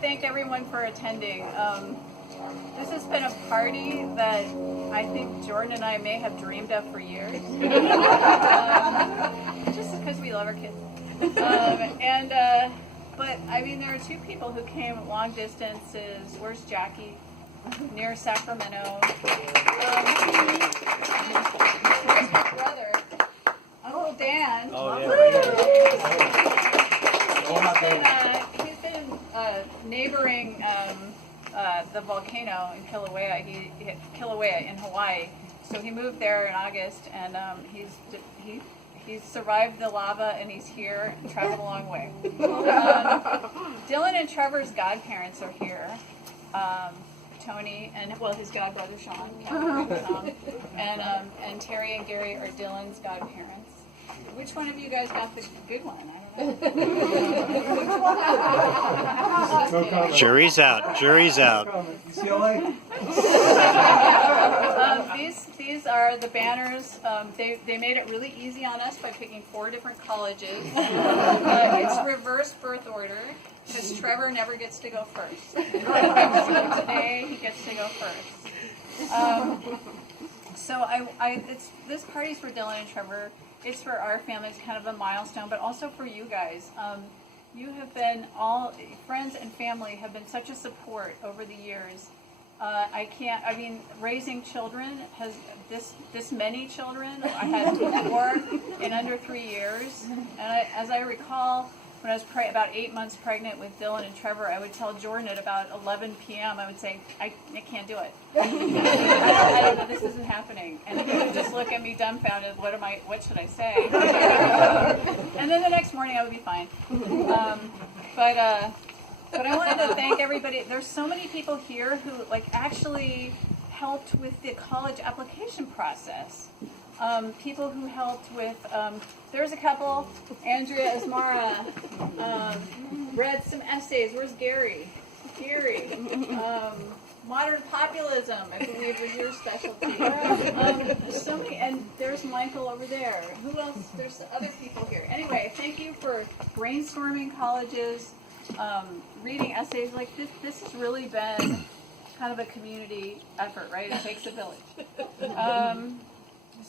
thank everyone for attending. This has been a party that I think Jordan and I may have dreamed of for years. Just because we love our kids. But I mean, there are two people who came long distances. Where's Jackie? Near Sacramento. Where's my brother? Uncle Dan. Oh, yeah. He's been neighboring the volcano in Kilauea. Kilauea in Hawaii. So he moved there in August, and he's survived the lava, and he's here and traveled a long way. Dylan and Trevor's godparents are here. Tony and his godbrother Sean, and Terry and Gary are Dylan's godparents. Which one of you guys got the good one? I don't know. Jury's out. Jury's out. UCLA. These are the banners. They made it really easy on us by picking 4 different colleges. It's reverse birth order because Trevor never gets to go first. So today he gets to go first. This party's for Dylan and Trevor. It's for our family. It's kind of a milestone, but also for you guys. You have been friends and family have been such a support over the years. Raising children has this many children. I had 4 in under 3 years. And as I recall, when I was about 8 months pregnant with Dylan and Trevor, I would tell Jordan at about 11 p.m., I would say, I can't do it. I don't know, this isn't happening. And he would just look at me dumbfounded, what should I say? And then the next morning I would be fine. But I wanted to thank everybody. There's so many people here who actually helped with the college application process. People who helped with, there's a couple, Andrea Asmara, read some essays. Where's Gary? Gary. Modern populism, I believe, was your specialty. So many, and there's Michael over there. Who else? There's other people here. Anyway, thank you for brainstorming colleges, reading essays like this. This has really been kind of a community effort, right? It takes a village.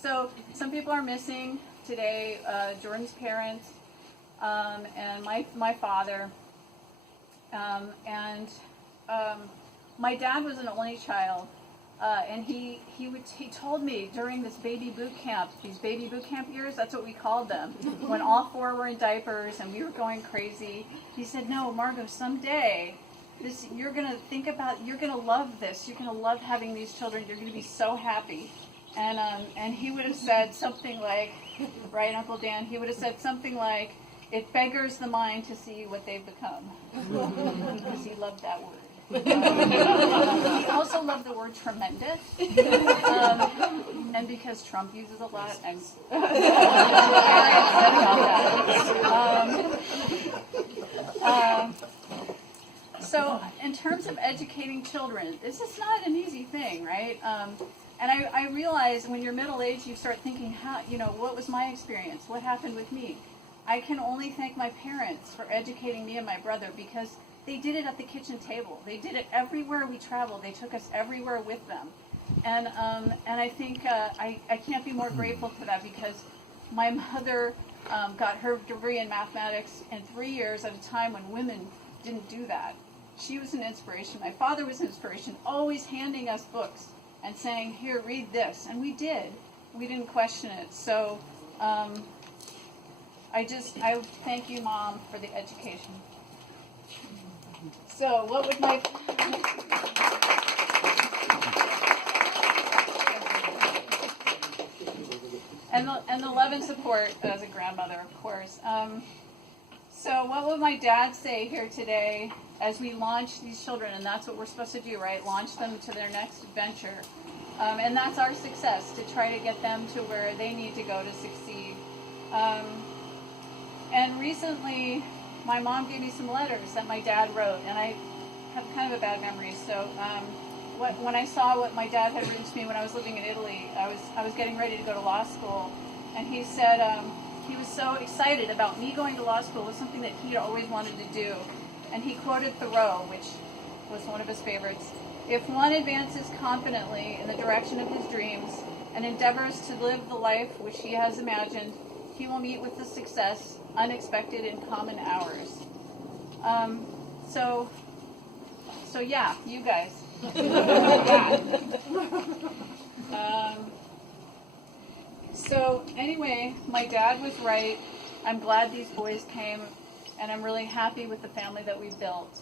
So some people are missing today, Jordan's parents, and my father, my dad was an only child, and he told me during this these baby boot camp years, that's what we called them, when all 4 were in diapers and we were going crazy, he said, no, Margot, someday, you're going to love this, you're going to love having these children, you're going to be so happy. And he would have said something like, right, Uncle Dan, he would have said something like, it beggars the mind to see what they've become. Because he loved that word. He also loved the word tremendous. And because Trump uses a lot, I'm very upset about that. So in terms of educating children, this is not an easy thing, right? And I realize when you're middle-aged, you start thinking, what was my experience? What happened with me? I can only thank my parents for educating me and my brother because they did it at the kitchen table. They did it everywhere we traveled. They took us everywhere with them. And I think I can't be more grateful for that because my mother got her degree in mathematics in 3 years at a time when women didn't do that. She was an inspiration. My father was an inspiration, always handing us books and saying, here, read this. And we did. We didn't question it. So I thank you, Mom, for the education. So what would my... and the love and support as a grandmother, of course. So what would my dad say here today as we launch these children? And that's what we're supposed to do, right? Launch them to their next adventure. And that's our success, to try to get them to where they need to go to succeed. And recently, my mom gave me some letters that my dad wrote, and I have kind of a bad memory. So when I saw what my dad had written to me when I was living in Italy, I was getting ready to go to law school, and he said he was so excited about me going to law school. It was something that he'd always wanted to do. and he quoted Thoreau, which was one of his favorites. If one advances confidently in the direction of his dreams and endeavors to live the life which he has imagined, he will meet with the success unexpected in common hours. So yeah, you guys. So anyway, my dad was right. I'm glad these boys came, and I'm really happy with the family that we built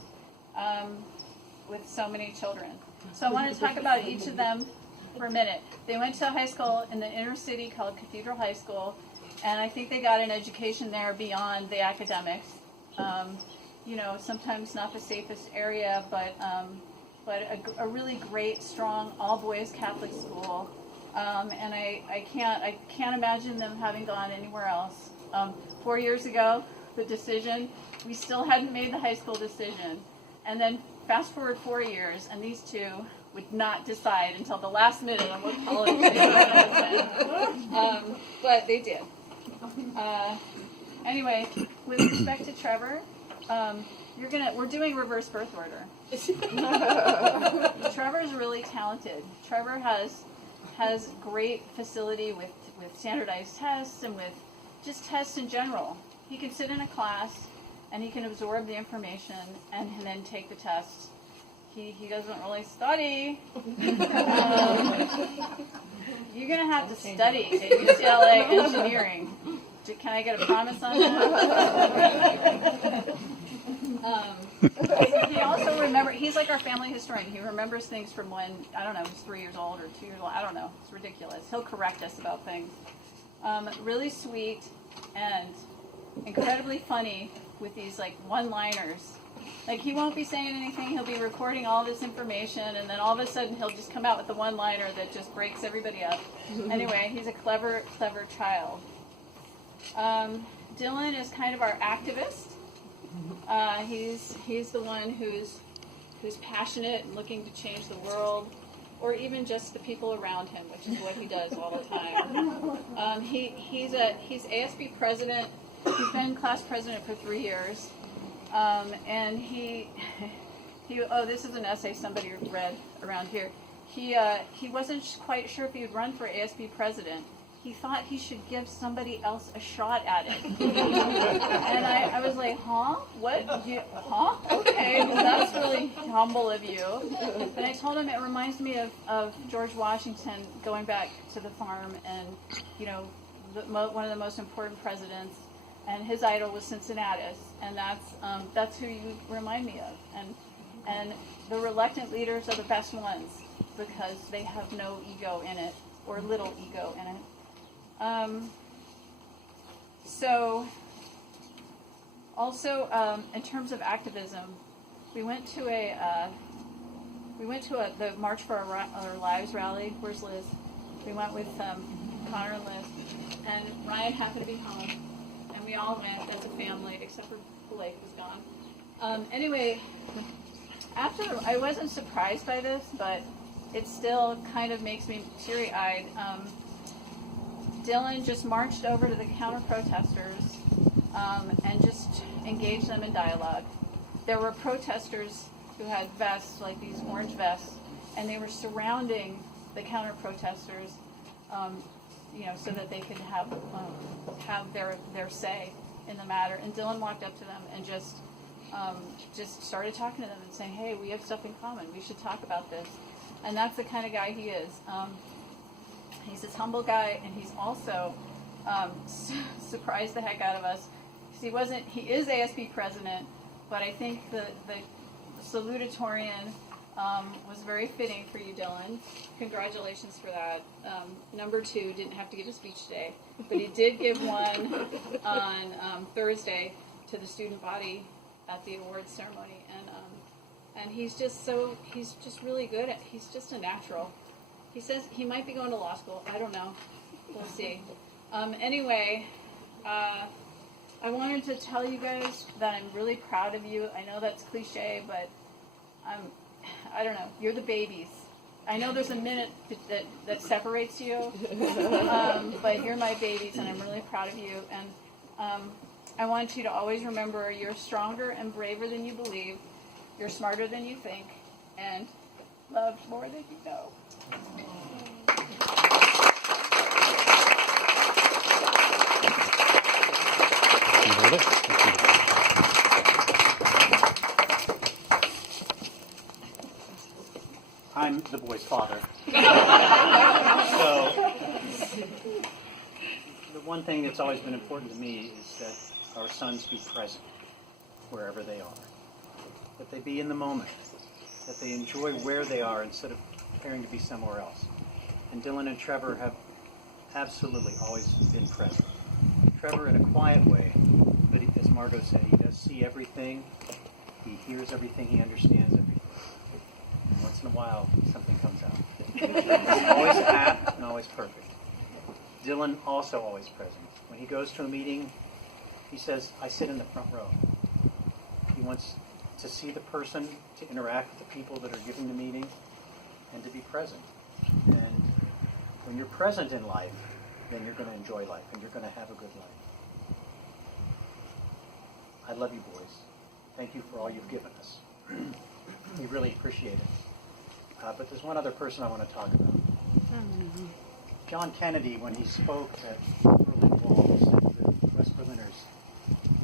with so many children. So I want to talk about each of them for a minute. They went to a high school in the inner city called Cathedral High School, and I think they got an education there beyond the academics. Sometimes not the safest area, but a really great, strong, all-boys Catholic school. And I can't imagine them having gone anywhere else. 4 years ago, the decision, we still hadn't made the high school decision. And then fast forward 4 years, and these two would not decide until the last minute on what college they were going to. But they did. Anyway, with respect to Trevor, we're doing reverse birth order. Trevor's really talented. Trevor has great facility with standardized tests and with just tests in general. He can sit in a class and he can absorb the information and then take the tests. He doesn't really study. You're going to have to study at UCLA engineering. Can I get a promise on that? He also he's like our family historian. He remembers things from when, I don't know, he was 3 years old or 2 years old. I don't know. It's ridiculous. He'll correct us about things. Really sweet and incredibly funny with these like one-liners. Like he won't be saying anything. He'll be recording all this information, and then all of a sudden he'll just come out with the one-liner that just breaks everybody up. Anyway, he's a clever, clever child. Dylan is kind of our activist. He's the one who's passionate and looking to change the world, or even just the people around him, which is what he does all the time. He's ASB president. He's been class president for 3 years, and he this is an essay somebody read around here. He wasn't quite sure if he would run for ASB president. He thought he should give somebody else a shot at it. And I was like, huh? What? Okay, well, that's really humble of you. But I told him it reminds me of George Washington going back to the farm and, one of the most important presidents. And his idol was Cincinnatus. And that's who you remind me of. And the reluctant leaders are the best ones because they have no ego in it, or little ego in it. In terms of activism, we went to the March for Our Lives rally. Where's Liz? We went with Connor and Liz, and Ryan happened to be home, and we all went as a family, except for Blake, who's gone. Anyway, I wasn't surprised by this, but it still kind of makes me teary-eyed. Dylan just marched over to the counter-protesters and just engaged them in dialogue. There were protesters who had vests, like these orange vests, and they were surrounding the counter-protesters, so that they could have their say in the matter. And Dylan walked up to them and just started talking to them and saying, "Hey, we have stuff in common. We should talk about this." And that's the kind of guy he is. He's this humble guy, and he's also surprised the heck out of us. He is ASB president, but I think the salutatorian was very fitting for you, Dylan. Congratulations for that. Number 2 didn't have to give a speech today, but he did give one on Thursday to the student body at the awards ceremony, and he's just really good he's just a natural. He says he might be going to law school. I don't know. We'll see. Anyway, I wanted to tell you guys that I'm really proud of you. I know that's cliche, but I don't know. You're the babies. I know there's a minute that separates you, but you're my babies, and I'm really proud of you. And I want you to always remember you're stronger and braver than you believe, you're smarter than you think, and loved more than you know. You heard it? I'm the boy's father. So, the one thing that's always been important to me is that our sons be present wherever they are. That they be in the moment. That they enjoy where they are instead of preparing to be somewhere else. And Dylan and Trevor have absolutely always been present. Trevor in a quiet way, but as Margot said, he does see everything. He hears everything. He understands everything. And once in a while, something comes out. It's always apt and always perfect. Dylan also always present. When he goes to a meeting, he says, I sit in the front row. He wants to see the person, to interact with the people that are giving the meeting, and to be present. And when you're present in life, then you're going to enjoy life, and you're going to have a good life. I love you, boys. Thank you for all you've given us. We really appreciate it. But there's one other person I want to talk about. John Kennedy, when he spoke at Berlin Wall, said to the West Berliners,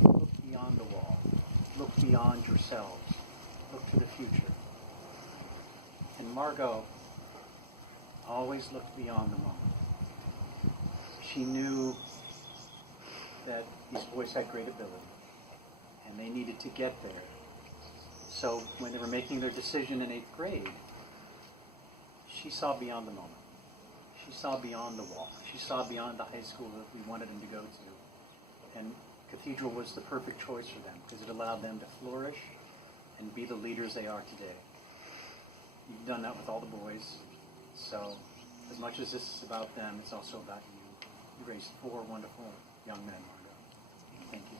look beyond the wall. Look beyond yourselves. Look to the future. And Margot always looked beyond the moment. She knew that these boys had great ability, and they needed to get there. So when they were making their decision in 8th grade, she saw beyond the moment. She saw beyond the wall. She saw beyond the high school that we wanted them to go to. And Cathedral was the perfect choice for them because it allowed them to flourish and be the leaders they are today. You've done that with all the boys. So as much as this is about them, it's also about you. You raised 4 wonderful young men, Margot. Thank you.